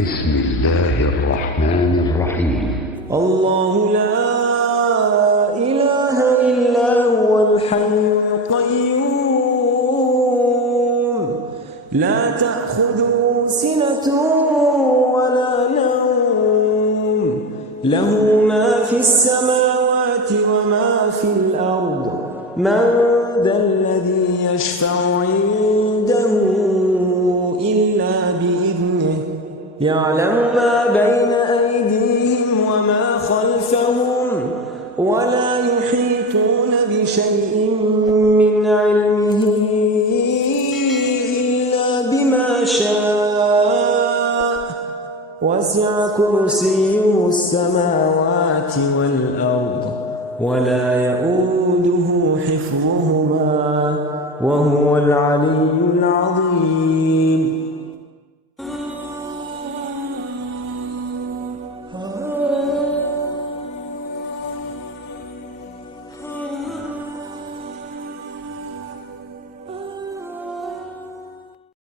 بسم الله الرحمن الرحيم. الله لا إله إلا هو الحي القيوم لا تأخذه سنة ولا نوم له ما في السماوات وما في الأرض من ذا الذي يشفع عنده إلا بإذنه يعلم ما بين أيديهم وما خلفهم ولا يحيطون بشيء من علمه إلا بما شاء وسع كرسيه السماوات والأرض ولا يؤوده حفظهما وهو العلي العظيم.